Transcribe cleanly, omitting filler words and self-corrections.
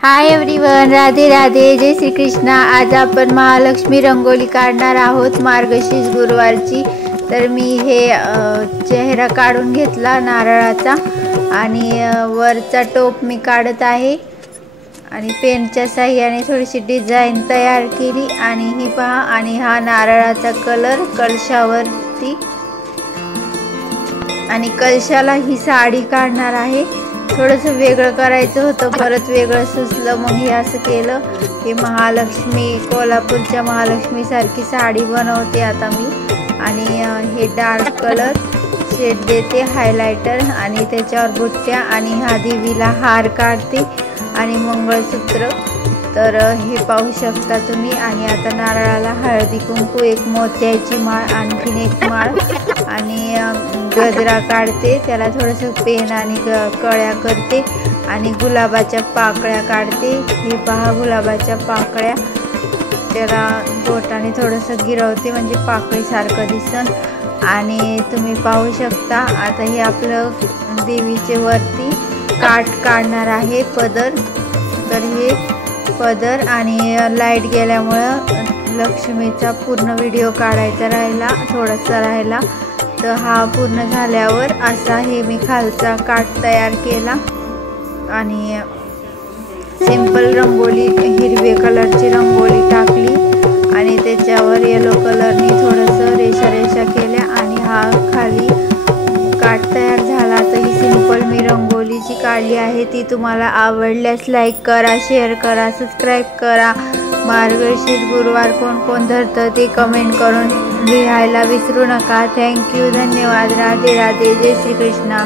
Hi everyone, Radhe Radhe, जय श्री कृष्णा। आज आपण महालक्ष्मी रंगोली काढणार आहोत मार्गशीर्ष गुरुवारची। तर मी हे चेहरा काढून घेतला नारळाचा आणि वरचा टोप मी काढत आहे आणि पेनच्या साहाय्याने थोडीशी डिझाइन तयार केली। आणि ही पहा, आणि हा नारळाचा कलर कलशावरती, आणि कलशाला ही साडी काढणार आहे। थोडंसं वेगळं करायचं होतं, परत वेगळं सुचलं, मग हे असं केलं की महालक्ष्मी, कोल्हापूरच्या महालक्ष्मी सारखी साडी बनवते आता मी। आणि हे डार्क कलर शेड देते, हायलायटर, आणि त्याच्यावर बुट्ट्या, आणि हा देवीला हार काढते आणि मंगळसूत्र। तर हे पाहू शकता तुम्ही। आणि आता नारळाला हळदी कुंकू, एक मोत्याची माळ, आणखीन एक माळ, आणि गजरा काढते, त्याला थोडंसं पेन आणि कळ्या करते, आणि गुलाबाच्या पाकळ्या काढते। हे पहा गुलाबाच्या पाकळ्या, त्याला बोटाने थोडंसं गिरवते म्हणजे पाकळीसारखं दिसन। आणि तुम्ही पाहू शकता आता हे आपलं देवीचे वरती काठ काढणार आहे, पदर। तर हे पदर, आणि लाईट गेल्यामुळं लक्ष्मीचा पूर्ण व्हिडिओ काढायचा राहिला, थोडासा राहिला। तर हा पूर्ण झाल्यावर असा हे मी खालचा काठ तयार केला, आणि सिंपल रंगोली, हिरवे कलरची रंगोली टाकली, आणि त्याच्यावर येलो कलरनी थोडंसं रेषा रेषा केल्या, आणि हा खाली काठ तयार झाला। तर ही सिंपल मी रंगोली जी काढली आहे ती तुम्हाला आवडल्यास लाईक करा, शेअर करा, सबस्क्राईब करा। मार्गशीर्ष गुरुवार कोण कोण धरतं ते कमेंट करून लिहायला विसरू नका। थँक्यू, धन्यवाद, राधे राधे, जय श्री कृष्णा।